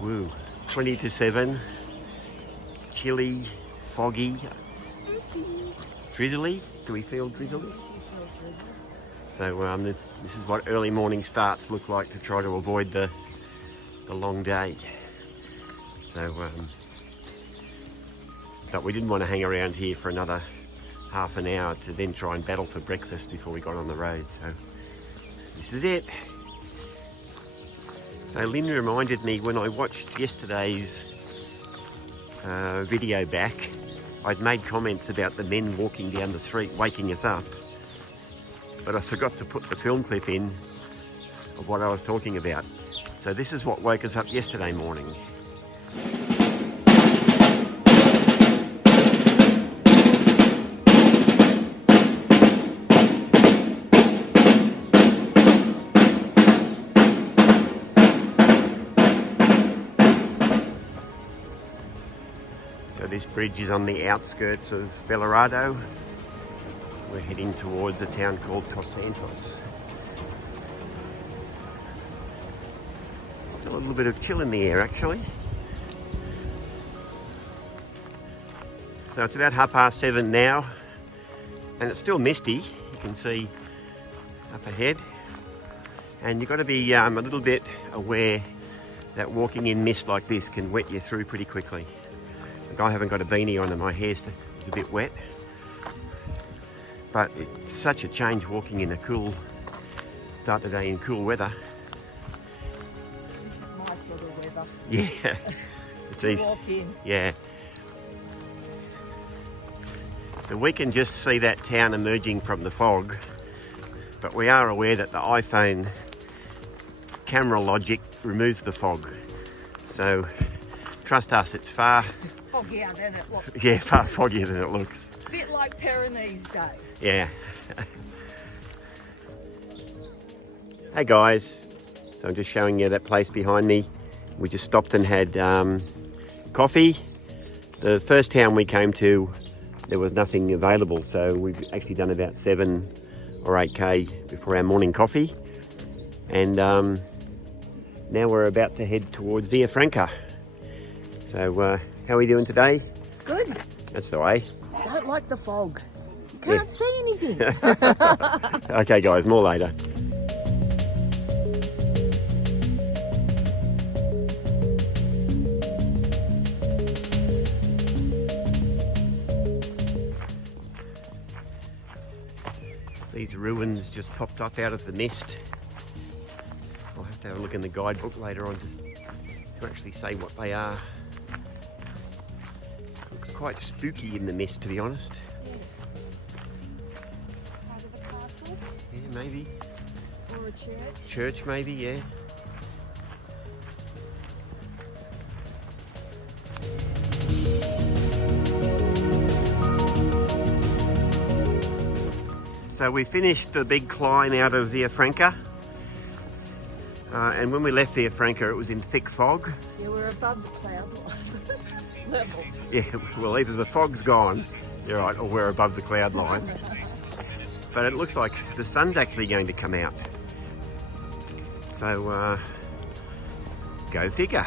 Woo. 20 to 7. Chilly, foggy. Spooky. Drizzly. Do we feel drizzly? We feel drizzly. So this is what early morning starts look like to try to avoid the long day. So, but we didn't want to hang around here for another half an hour to then try and battle for breakfast before we got on the road. So this is it. So Lynn reminded me when I watched yesterday's video back, I'd made comments about the men walking down the street waking us up, but I forgot to put the film clip in of what I was talking about. So this is what woke us up yesterday morning. So this bridge is on the outskirts of Belorado. We're heading towards a town called Los Santos. Still a little bit of chill in the air actually. So it's about 7:30 now and it's still misty, you can see up ahead. And you've got to be a little bit aware that walking in mist like this can wet you through pretty quickly. Like I haven't got a beanie on and my hair's a bit wet. But it's such a change walking in a cool, start the day in cool weather. This is my sort of weather. Yeah. It's easy. Walk in. Yeah. So we can just see that town emerging from the fog, but we are aware that the iPhone camera logic removes the fog. So trust us, it's far Foggier than it looks. Yeah, far foggier than it looks. A bit like Pyrenees Day. Yeah. Hey guys, so I'm just showing you that place behind me. We just stopped and had coffee. The first town we came to, there was nothing available, so we've actually done about 7 or 8k before our morning coffee. And now we're about to head towards Villafranca. So how are we doing today? Good. That's the way. I don't like the fog. You can't see anything. Okay guys, more later. These ruins just popped up out of the mist. I'll have to have a look in the guidebook later on to actually say what they are. Looks quite spooky in the mist, to be honest. Yeah. Part of a castle Yeah, maybe. or a church. Church, maybe, yeah. So we finished the big climb out of Villafranca. And when we left Villafranca, it was in thick fog. Yeah, we're above the cloud level. Yeah, well, either the fog's gone, you're right, or we're above the cloud line. But it looks like the sun's actually going to come out. So, go figure.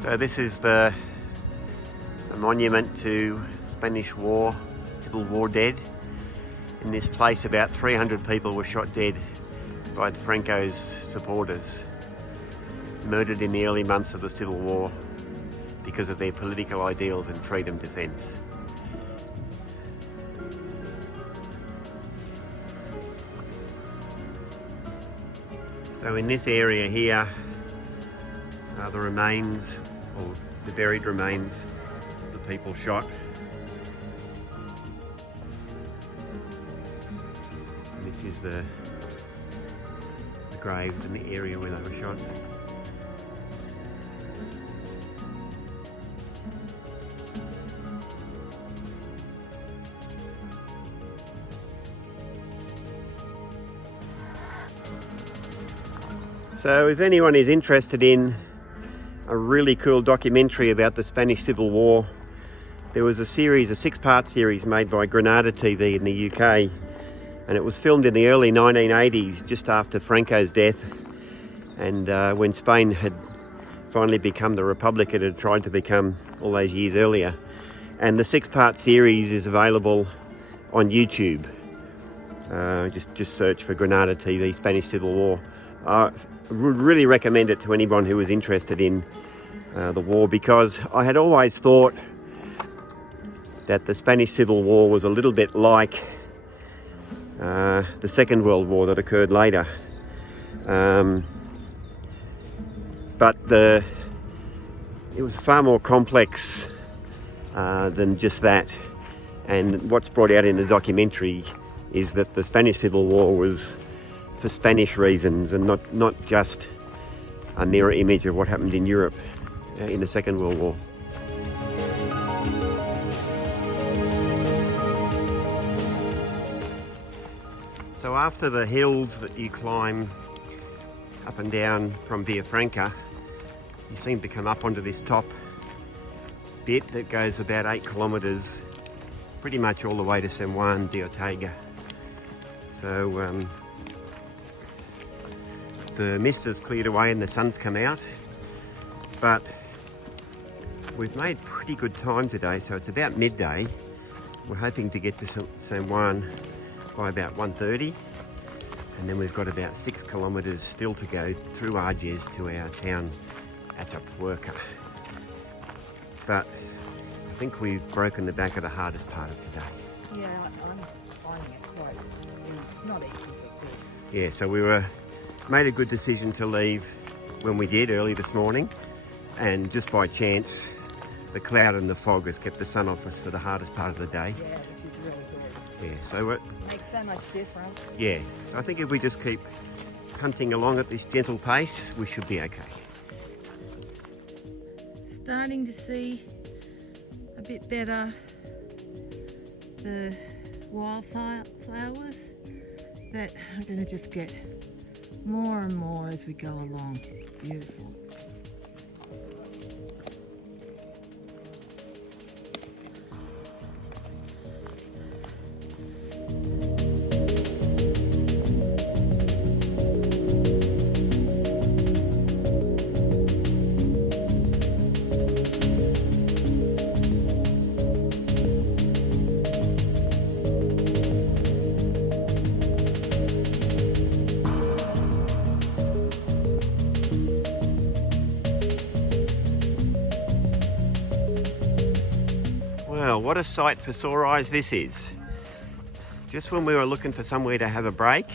So this is a monument to Spanish Civil War dead. In this place, about 300 people were shot dead by Franco's supporters, murdered in the early months of the Civil War because of their political ideals and freedom defence. So in this area here are the remains, or the buried remains of the people shot. And this is the graves in the area where they were shot. So if anyone is interested in a really cool documentary about the Spanish Civil War, there was a 6-part series made by Granada TV in the UK, and it was filmed in the early 1980s, just after Franco's death, and when Spain had finally become the republic it had tried to become all those years earlier. And the 6-part series is available on YouTube. Just search for Granada TV Spanish Civil War. I would really recommend it to anyone who was interested in the war, because I had always thought that the Spanish Civil War was a little bit like the Second World War that occurred later. But it was far more complex than just that. And what's brought out in the documentary is that the Spanish Civil War was for Spanish reasons and not just a mirror image of what happened in Europe in the Second World War. So after the hills that you climb up and down from Villafranca, you seem to come up onto this top bit that goes about 8 kilometres, pretty much all the way to San Juan de Ortega. So the mist has cleared away and the sun's come out, but we've made pretty good time today, so it's about midday. We're hoping to get to San Juan by about 1:30, and then we've got about 6 kilometres still to go through Arges to our town ATAPUERCA. But I think we've broken the back of the hardest part of today. Yeah, I'm finding it quite easy. Not easy, but good. Yeah, so we made a good decision to leave when we did early this morning, and just by chance the cloud and the fog has kept the sun off us for the hardest part of the day. Yeah, which is really good. Yeah, so it Makes so much difference. yeah, so I think if we just keep hunting along at this gentle pace, we should be okay. Starting to see a bit better the wildflowers that are going to just get more and more as we go along. Beautiful. Well, what a sight for sore eyes this is. Just when we were looking for somewhere to have a break,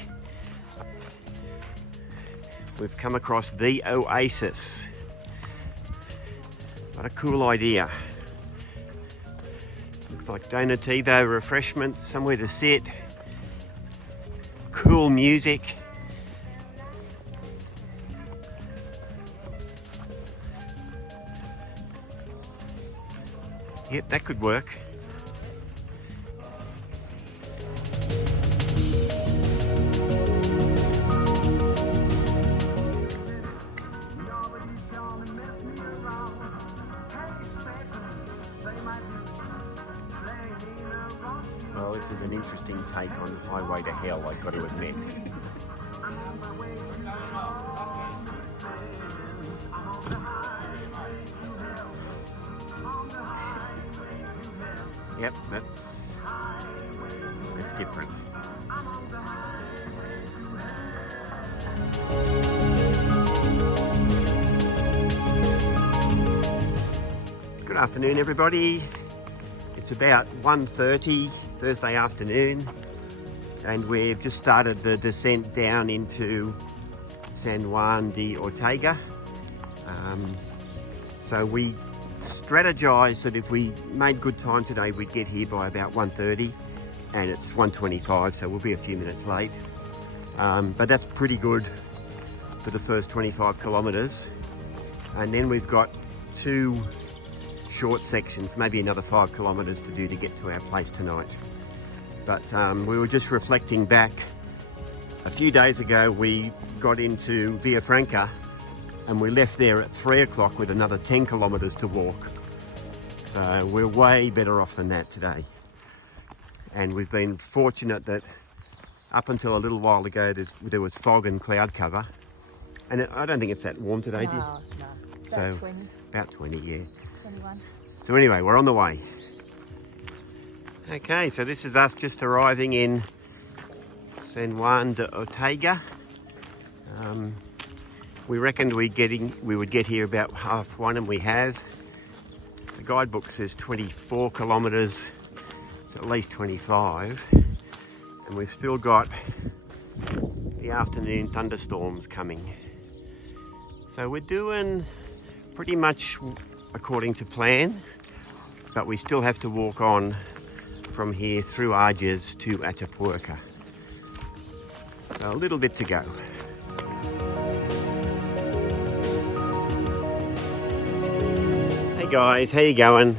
we've come across the oasis. What a cool idea. Looks like donativo refreshments, somewhere to sit, cool music. Yep, that could work. Well, this is an interesting take on Highway to Hell, I've got to admit. Yep, that's different. Good afternoon, everybody. It's about 1:30 Thursday afternoon, and we've just started the descent down into San Juan de Ortega. So we strategized that if we made good time today, we'd get here by about 1:30, and it's 1:25, so we'll be a few minutes late. But that's pretty good for the first 25 kilometers. And then we've got 2 short sections, maybe another 5 kilometers to do to get to our place tonight. But we were just reflecting back. A few days ago, we got into Villafranca, and we left there at 3 o'clock with another 10 kilometers to walk. So we're way better off than that today. And we've been fortunate that up until a little while ago, there was fog and cloud cover. And I don't think it's that warm today, do you? No. So 20, about 20, yeah. 21. So anyway, we're on the way. Okay, so this is us just arriving in San Juan de Ortega. We reckoned we would get here about 1:30, and we have. The guidebook says 24 kilometres. It's at least 25, and we've still got the afternoon thunderstorms coming. So we're doing pretty much according to plan, but we still have to walk on from here through Arges to ATAPUERCA. So a little bit to go. Hey guys, how you going?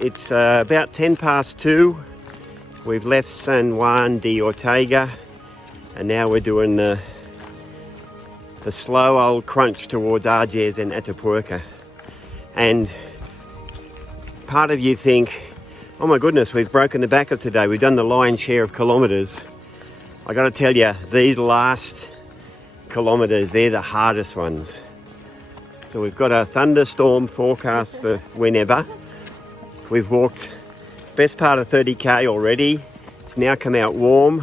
It's about 2:10. We've left San Juan de Ortega, and now we're doing the slow old crunch towards Arges and ATAPUERCA. And part of you think, oh my goodness, we've broken the back of today. We've done the lion's share of kilometres. I got to tell you, these last kilometres, they're the hardest ones. So we've got a thunderstorm forecast for whenever. We've walked best part of 30k already. It's now come out warm.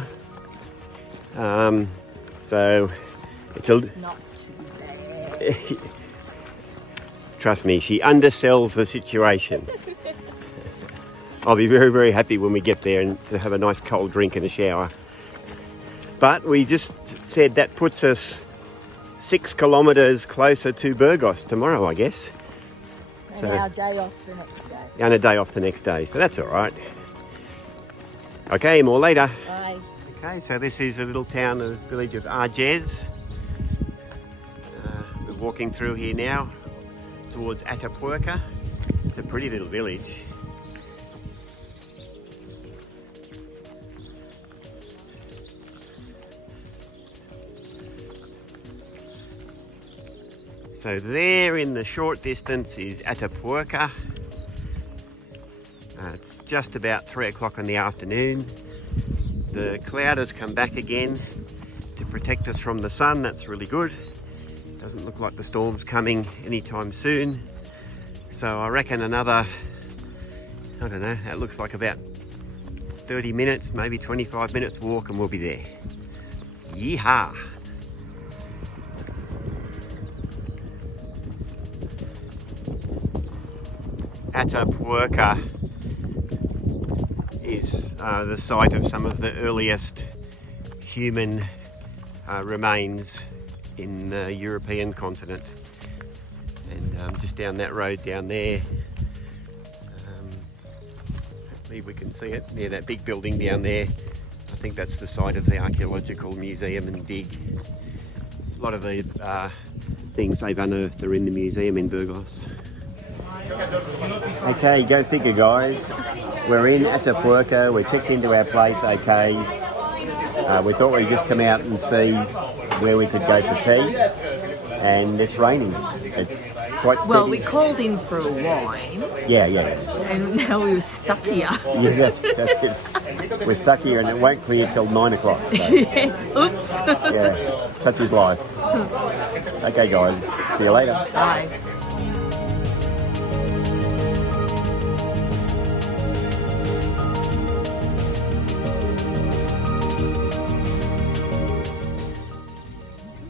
So it's Not too bad. Trust me, she undersells the situation. I'll be very, very happy when we get there and to have a nice cold drink and a shower. But we just said that puts us 6 kilometres closer to Burgos tomorrow, I guess. And our day off the next day. And a day off the next day, so that's all right. Okay, more later. Bye. Okay, so this is a little town, a village of Arges. We're walking through here now towards ATAPUERCA. It's a pretty little village. So there in the short distance is ATAPUERCA. It's just about 3 o'clock in the afternoon. The cloud has come back again to protect us from the sun. That's really good. Doesn't look like the storm's coming anytime soon. So I reckon another, I don't know, that looks like about 30 minutes, maybe 25 minutes walk and we'll be there. Yeehaw! ATAPUERCA is the site of some of the earliest human remains in the European continent. And just down that road down there, hopefully we can see it, near that big building down there. I think that's the site of the Archaeological Museum and Dig. A lot of the things they've unearthed are in the museum in Burgos. Okay, go figure guys. We're in ATAPUERCA, we're checked into our place okay. We thought we'd just come out and see where we could go for tea, and it's raining. It's quite steady. Well, we called in for a wine. Yeah. And now we were stuck here. Yeah, that's it. We're stuck here and it won't clear till 9 o'clock. So. Oops. Yeah, such is life. Okay guys, see you later. Bye.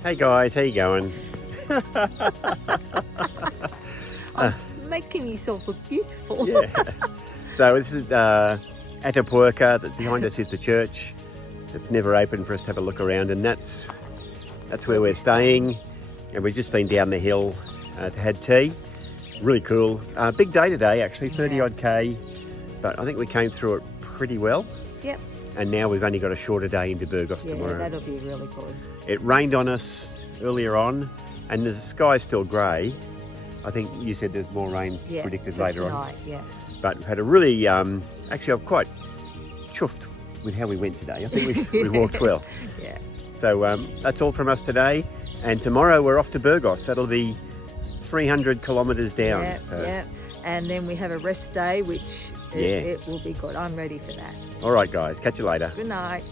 Hey guys, how you going? Making yourself look beautiful. Yeah. So this is ATAPUERCA. Behind us is the church. It's never open for us to have a look around, and that's where we're staying. And we've just been down the hill to have tea. Really cool. Big day today, actually, 30 odd K. But I think we came through it pretty well. Yep. And now we've only got a shorter day into Burgos tomorrow. That'll be really good. It rained on us earlier on, and the sky's still grey. I think you said there's more rain predicted later tonight, on. Yeah. But we had a really, actually I'm quite chuffed with how we went today. I think we walked well. Yeah. So that's all from us today. And tomorrow we're off to Burgos. That'll be 300 kilometres down. Yeah, so. yeah. And then we have a rest day, which it will be good. I'm ready for that. All right, guys. Catch you later. Good night.